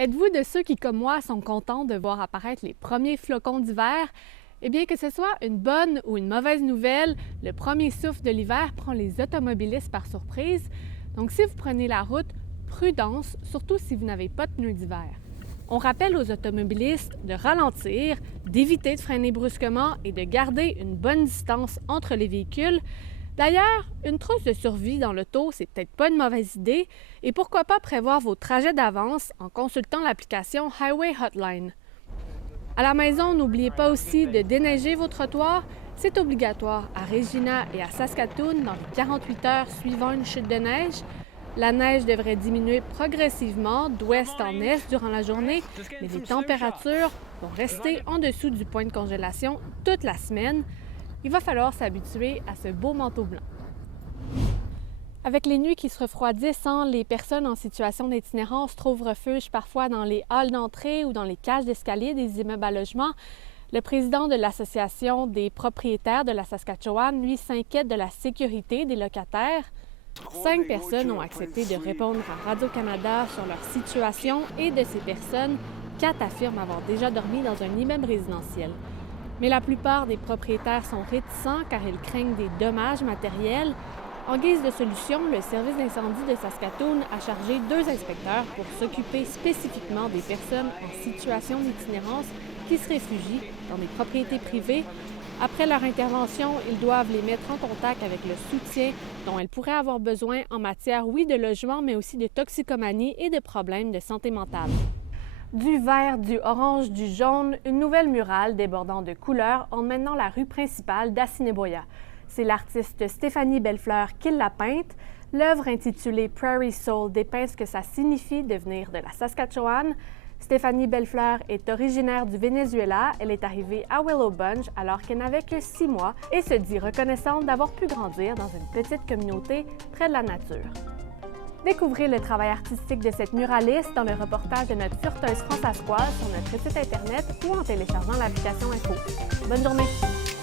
Êtes-vous de ceux qui, comme moi, sont contents de voir apparaître les premiers flocons d'hiver? Eh bien, que ce soit une bonne ou une mauvaise nouvelle, le premier souffle de l'hiver prend les automobilistes par surprise. Donc, si vous prenez la route, prudence, surtout si vous n'avez pas de pneus d'hiver. On rappelle aux automobilistes de ralentir, d'éviter de freiner brusquement et de garder une bonne distance entre les véhicules. D'ailleurs, une trousse de survie dans l'auto, c'est peut-être pas une mauvaise idée, et pourquoi pas prévoir vos trajets d'avance en consultant l'application Highway Hotline. À la maison, n'oubliez pas aussi de déneiger vos trottoirs. C'est obligatoire à Regina et à Saskatoon dans les 48 heures suivant une chute de neige. La neige devrait diminuer progressivement d'ouest en est durant la journée, mais les températures vont rester en dessous du point de congélation toute la semaine. Il va falloir s'habituer à ce beau manteau blanc. Avec les nuits qui se refroidissent, les personnes en situation d'itinérance trouvent refuge parfois dans les halls d'entrée ou dans les cages d'escalier des immeubles à logement. Le président de l'Association des propriétaires de la Saskatchewan, lui, s'inquiète de la sécurité des locataires. 5 personnes ont accepté de répondre à Radio-Canada sur leur situation et de ces personnes, 4 affirment avoir déjà dormi dans un immeuble résidentiel. Mais la plupart des propriétaires sont réticents car ils craignent des dommages matériels. En guise de solution, le service d'incendie de Saskatoon a chargé 2 inspecteurs pour s'occuper spécifiquement des personnes en situation d'itinérance qui se réfugient dans des propriétés privées. Après leur intervention, ils doivent les mettre en contact avec le soutien dont elles pourraient avoir besoin en matière, oui, de logement, mais aussi de toxicomanie et de problèmes de santé mentale. Du vert, du orange, du jaune, une nouvelle murale débordant de couleurs en maintenant la rue principale d'Assiniboia. C'est l'artiste Stéphanie Bellefleur qui l'a peinte. L'œuvre intitulée Prairie Soul dépeint ce que ça signifie de venir de la Saskatchewan. Stéphanie Bellefleur est originaire du Venezuela. Elle est arrivée à Willow Bunch alors qu'elle n'avait que 6 mois et se dit reconnaissante d'avoir pu grandir dans une petite communauté près de la nature. Découvrez le travail artistique de cette muraliste dans le reportage de notre furteuse françaiscoise sur notre site Internet ou en téléchargeant l'application Info. Bonne journée!